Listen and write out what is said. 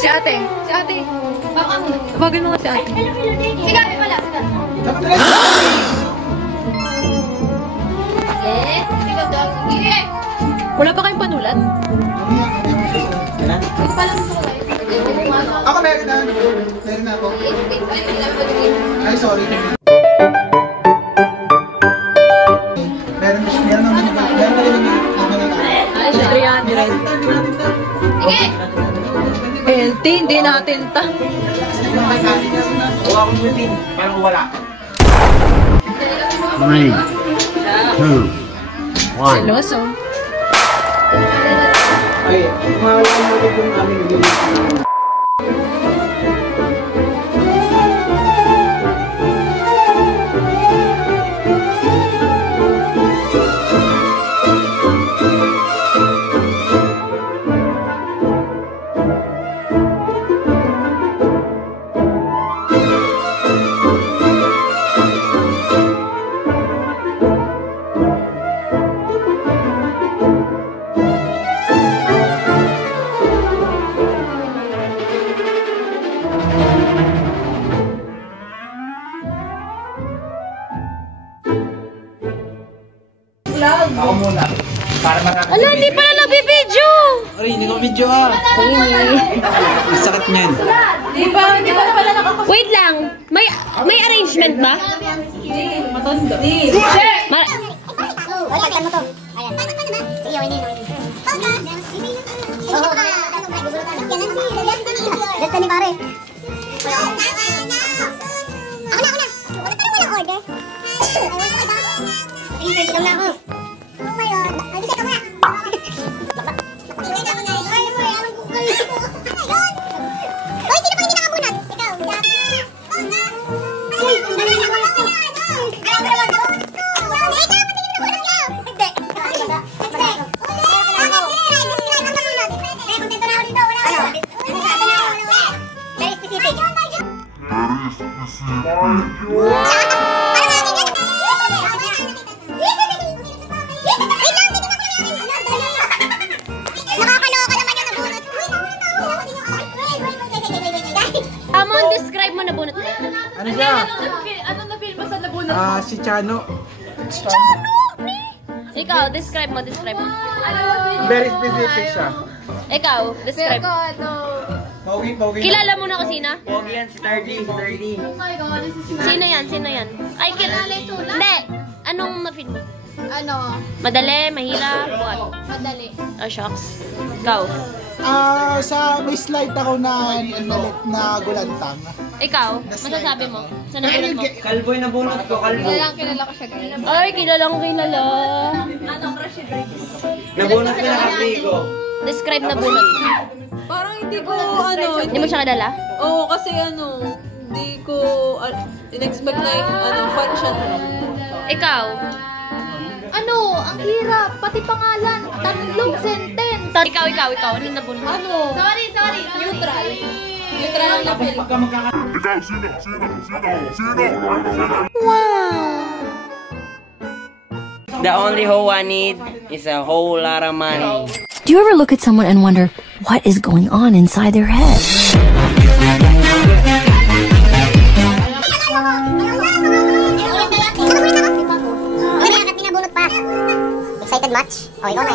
Si ate. Si ate. Tawagin mo nga si ate. Si Gabi pala. Wala pa kayong panulat? Ako meron na. Meron na ako. Ay, sorry. Meron naman. Meron na rin Ay, 300. Healthy, hindi natin ta. Huwag akong routine, pero wala. 3, 2, 1. Seloso. Ay, mahalaman mo rin yung aming gawin. Ako muna. Para makakita. Ala, hindi pala nabibidyo! Ay, hindi ko video ah. Ang sakit niyan. Hindi pa pala nakakasama. Wait lang. May arrangement ba? Matanda. Pagkan mo to. Ayan. Sige, yun yun. Oo. Destiny pare. Ako na. Wala ka walang order. Ay, tigam na ako. Oh my God. Ay, bisa ka nga. Hoy, sino pa hindi nakabunot? Ikaw. Uy, Amon, describe mo na bunot mo. Ano siya? Ano na film mo sa nabunot? Si Chano. Ikaw, describe mo. Very specific siya. Ikaw, describe. Pogi. Kilala mo na kasi na? Pogi yan, si Tardy. Oh my God, this is Sino yan? Ay, kilala. Hindi. Anong na-film mo? ano, Madali, mahila, buhat. madali. Oh, shocks. Ikaw. Sa may slide ako na gulantang. Ikaw, masasabi mo? Sa nabunot mo? Kalboy na bunot ko, kalbo. Kilala ko siya. Ay, kilalang kilala. Ano, crush yun? Nabunot ko na kapigo. Describe na bunot. Parang hindi ko, Hindi mo siya kilala? Oo, kasi hindi ko in-expect na fan siya. Ikaw. Ano, ang hirap. Pati pangalan. Tatlong sentence. Ikaw. Ano na bunot? Ano? Sorry. Neutral. Neutral na film. The only hoe I need is a whole lot of money. Do you ever look at someone and wonder what is going on inside their head? Excited much? Oh, ikaw na.